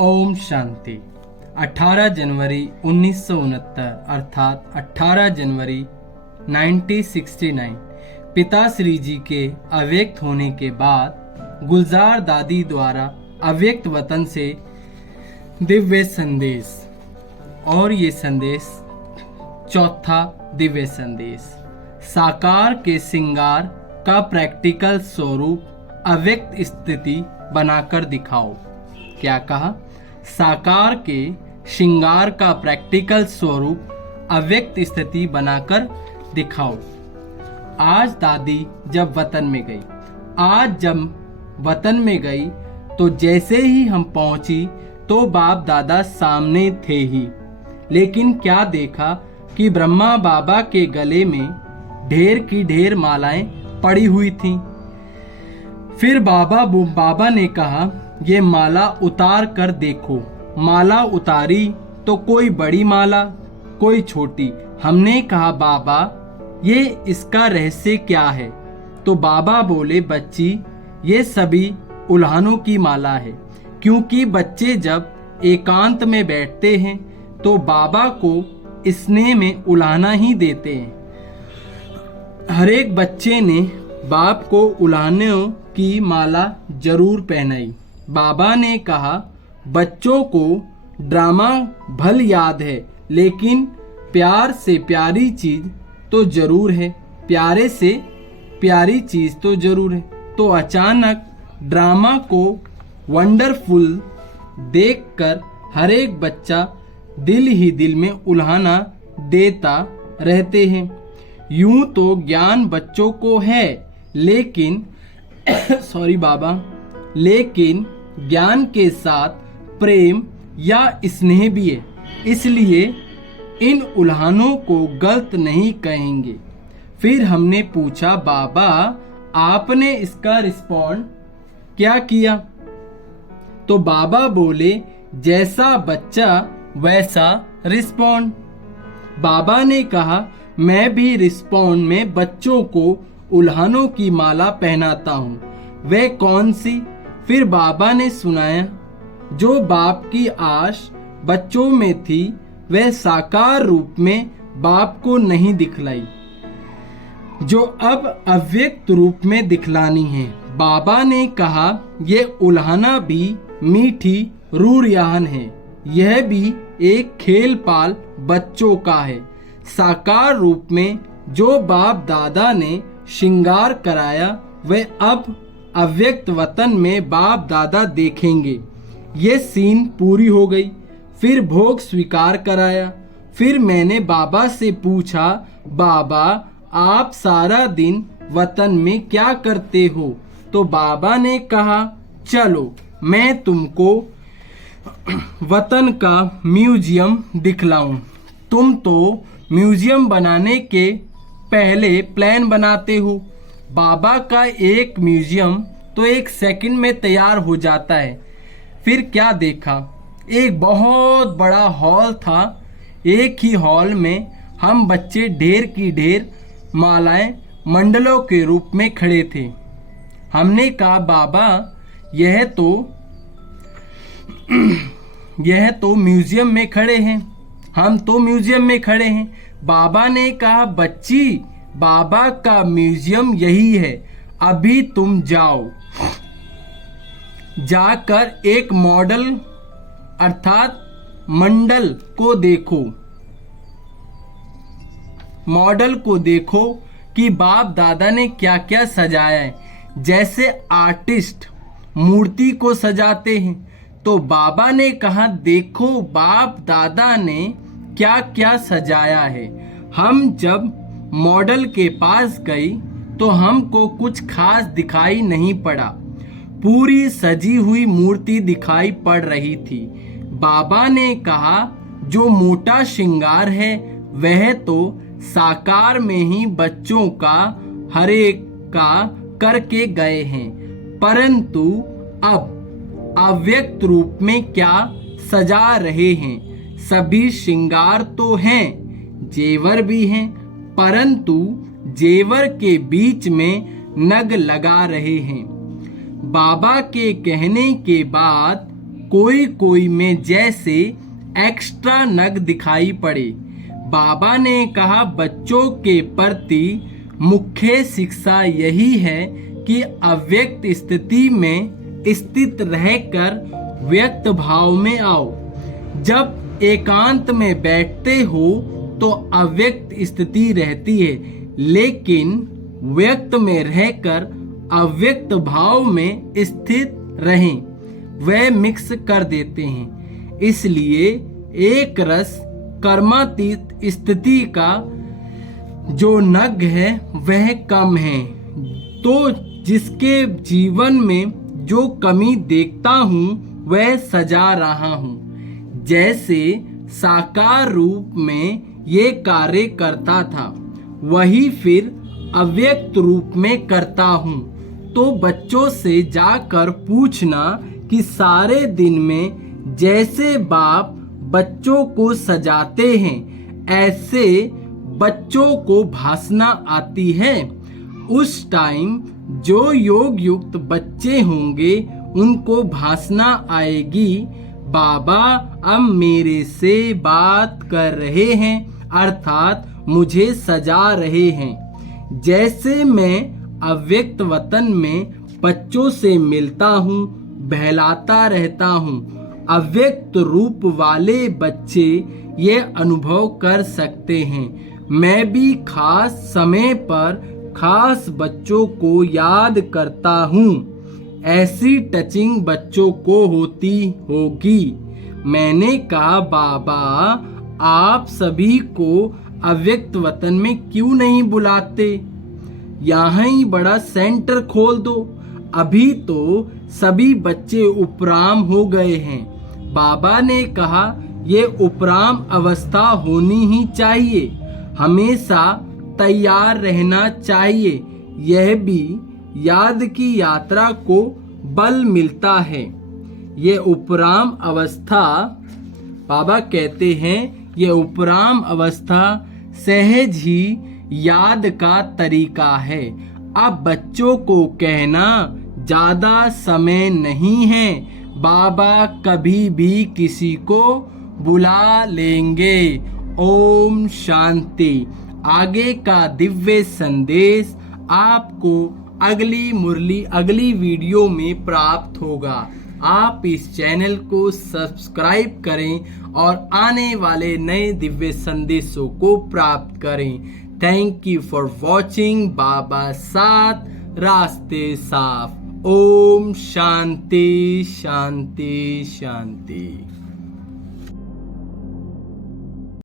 ओम शांति। 18 जनवरी 1969 अर्थात 18 जनवरी 1969 पिता श्री जी के अव्यक्त होने के बाद गुलजार दादी द्वारा अव्यक्त वतन से दिव्य संदेश। और ये संदेश चौथा दिव्य संदेश, साकार के श्रृंगार का प्रैक्टिकल स्वरूप अव्यक्त स्थिति बनाकर दिखाओ। क्या कहा? साकार के श्रृंगार का प्रैक्टिकल स्वरूप अव्यक्त स्थिति बनाकर दिखाओ। आज दादी जब वतन में गई तो जैसे ही हम पहुंची तो बाप दादा सामने थे ही, लेकिन क्या देखा कि ब्रह्मा बाबा के गले में ढेर की ढेर मालाएं पड़ी हुई थीं। फिर बाबा ने कहा, ये माला उतार कर देखो। माला उतारी तो कोई बड़ी माला, कोई छोटी। हमने कहा, बाबा ये इसका रहस्य क्या है? तो बाबा बोले, बच्ची ये सभी उल्हानों की माला है, क्योंकि बच्चे जब एकांत में बैठते हैं तो बाबा को स्नेह में उल्हाना ही देते हैं। हर एक बच्चे ने बाप को उल्हानों की माला जरूर पहनाई। बाबा ने कहा, बच्चों को ड्रामा भल याद है, लेकिन प्यार से प्यारी चीज तो जरूर है, प्यारे से प्यारी चीज तो जरूर है। तो अचानक ड्रामा को वंडरफुल देखकर हर एक बच्चा दिल ही दिल में उल्हाना देता रहते हैं। यूं तो ज्ञान बच्चों को है, लेकिन लेकिन ज्ञान के साथ प्रेम या स्नेह भी है, इसलिए इन उल्हानों को गलत नहीं कहेंगे। फिर हमने पूछा, बाबा आपने इसका रिस्पॉन्ड क्या किया? तो बाबा बोले, जैसा बच्चा वैसा रिस्पॉन्ड। बाबा ने कहा, मैं भी रिस्पॉन्ड में बच्चों को उल्हानों की माला पहनाता हूँ। वह कौन सी? फिर बाबा ने सुनाया, जो बाप की आश बच्चों में थी वह साकार रूप में बाप को नहीं दिखलाई, जो अब अव्यक्त रूप में दिखलानी है। बाबा ने कहा, ये उल्हाना भी मीठी रूरियान है, यह भी एक खेल पाल बच्चों का है। साकार रूप में जो बाप दादा ने श्रृंगार कराया वह अब अव्यक्त वतन में बाप दादा देखेंगे। ये सीन पूरी हो गई। फिर भोग स्वीकार कराया। फिर मैंने बाबा से पूछा, बाबा आप सारा दिन वतन में क्या करते हो? तो बाबा ने कहा, चलो मैं तुमको वतन का म्यूजियम दिखलाऊं। तुम तो म्यूजियम बनाने के पहले प्लान बनाते हो। बाबा का एक म्यूजियम तो 1 सेकंड में तैयार हो जाता है। फिर क्या देखा, एक बहुत बड़ा हॉल था। एक ही हॉल में हम बच्चे ढेर की ढेर मालाएं मंडलों के रूप में खड़े थे। हमने कहा, बाबा यह तो म्यूजियम में खड़े हैं, हम तो म्यूजियम में खड़े हैं। बाबा ने कहा, बच्ची बाबा का म्यूजियम यही है, अभी तुम जाओ, जाकर एक मॉडल अर्थात मंडल को देखो। मॉडल को देखो कि बाप दादा ने क्या क्या सजाया है, जैसे आर्टिस्ट मूर्ति को सजाते हैं। तो बाबा ने कहा, देखो बाप दादा ने क्या क्या सजाया है। हम जब मॉडल के पास गई तो हमको कुछ खास दिखाई नहीं पड़ा, पूरी सजी हुई मूर्ति दिखाई पड़ रही थी। बाबा ने कहा, जो मोटा श्रृंगार है वह तो साकार में ही बच्चों का हर एक का करके गए हैं, परंतु अब अव्यक्त रूप में क्या सजा रहे हैं? सभी श्रृंगार तो हैं, जेवर भी हैं, परंतु जेवर के बीच में नग लगा रहे हैं। बाबा के कहने के बाद कोई कोई में जैसे एक्स्ट्रा नग दिखाई पड़े। बाबा ने कहा, बच्चों के प्रति मुख्य शिक्षा यही है कि अव्यक्त स्थिति में स्थित रहकर व्यक्त भाव में आओ। जब एकांत में बैठते हो तो अव्यक्त स्थिति रहती है, लेकिन व्यक्त में रहकर अव्यक्त भाव में स्थित रहें, वह मिक्स कर देते हैं। इसलिए एक रस कर्मातीत स्थिति का जो नग है वह कम है। तो जिसके जीवन में जो कमी देखता हूँ वह सजा रहा हूँ। जैसे साकार रूप में ये कार्य करता था, वही फिर अव्यक्त रूप में करता हूँ। तो बच्चों से जाकर पूछना कि सारे दिन में जैसे बाप बच्चों को सजाते हैं, ऐसे बच्चों को भासना आती है। उस टाइम जो योग युक्त बच्चे होंगे उनको भासना आएगी, बाबा अब मेरे से बात कर रहे हैं, अर्थात मुझे सजा रहे हैं। जैसे मैं अव्यक्त वतन में बच्चों से मिलता हूँ, बहलाता रहता हूँ, अव्यक्त रूप वाले बच्चे ये अनुभव कर सकते हैं। मैं भी खास समय पर खास बच्चों को याद करता हूँ। ऐसी टचिंग बच्चों को होती होगी। मैंने कहा, बाबा आप सभी को अव्यक्त वतन में क्यों नहीं बुलाते? यहाँ ही बड़ा सेंटर खोल दो। अभी तो सभी बच्चे उपराम हो गए हैं। बाबा ने कहा, ये उपराम अवस्था होनी ही चाहिए, हमेशा तैयार रहना चाहिए। यह भी याद की यात्रा को बल मिलता है। ये उपराम अवस्था, बाबा कहते हैं, ये उपराम अवस्था सहज ही याद का तरीका है। अब बच्चों को कहना ज्यादा समय नहीं है, बाबा कभी भी किसी को बुला लेंगे। ओम शांति। आगे का दिव्य संदेश आपको अगली मुरली अगली वीडियो में प्राप्त होगा। आप इस चैनल को सब्सक्राइब करें और आने वाले नए दिव्य संदेशों को प्राप्त करें। Thank you for watching. बाबा साथ, रास्ते साफ। ओम शांति शांति शांति।